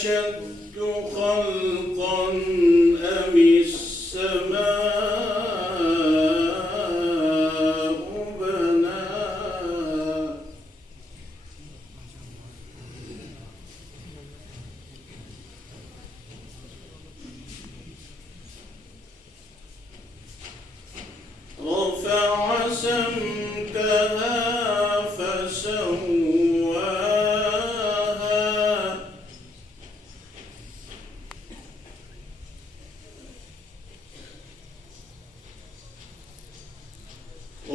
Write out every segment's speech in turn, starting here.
أشد خلقا أم السماء بناها رفع سمكها فسواها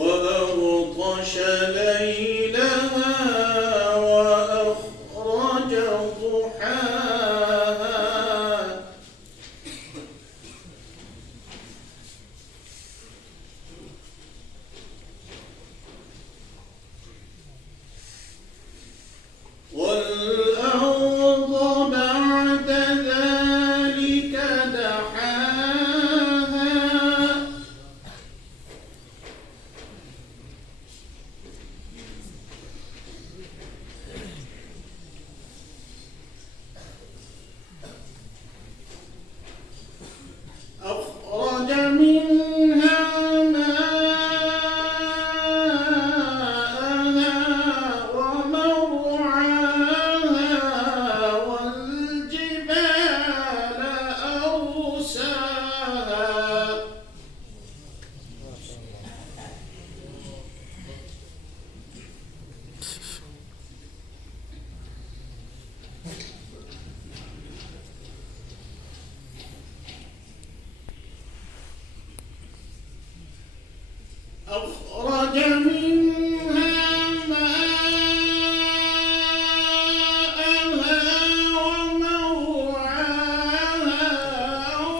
وأغطش ليلها وأخرج ضحاها والأرض بعد ذلك دحاها أخرج منها ماءها ومرعاها والجبال أرساها أخرج منها ماءها ومرعاها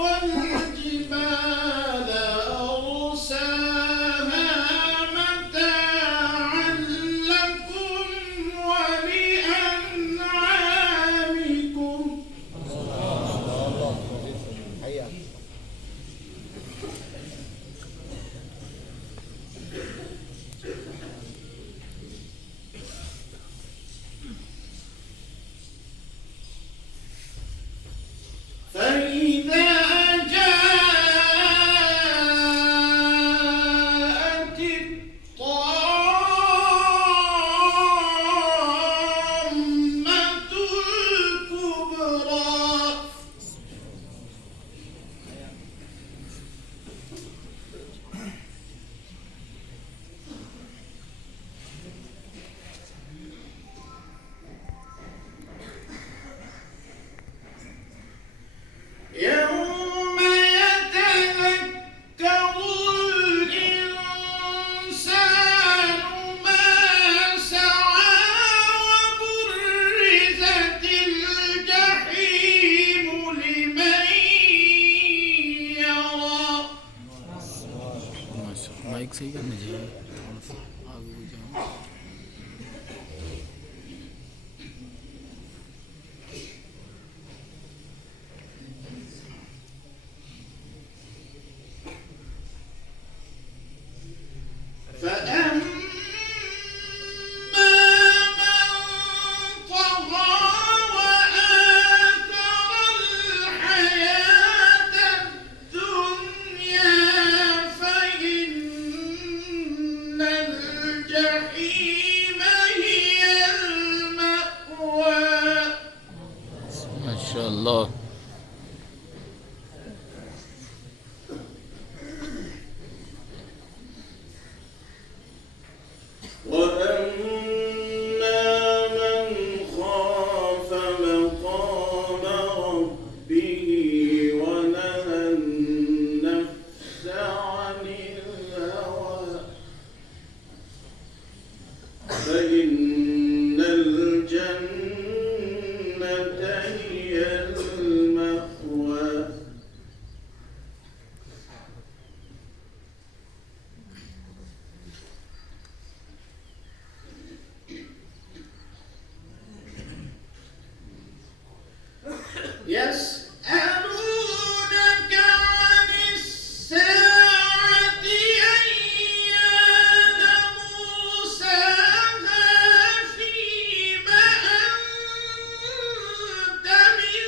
والجبال أرساها متاعا لكم ولأنعامكم فإذا جاءت الطامة الكبرى يوم يتذكر الإنسان ما سعى وبرزت الجحيم لمن يرى माइक सही करना चाहिए थोड़ा सा आगे जाओ فأما من طغى وآثر الحياة الدنيا فإن الجحيم هي المأوى ما شاء الله وأما من خاف مقام ربه ونهى النفس عن الهوى فإن الجنة هي المأوى يسألونك عن الساعة أيان مرساها فيما أنت من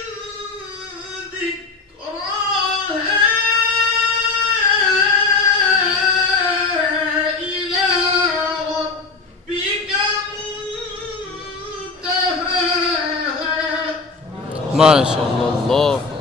মাশাআল্লাহ, আল্লাহু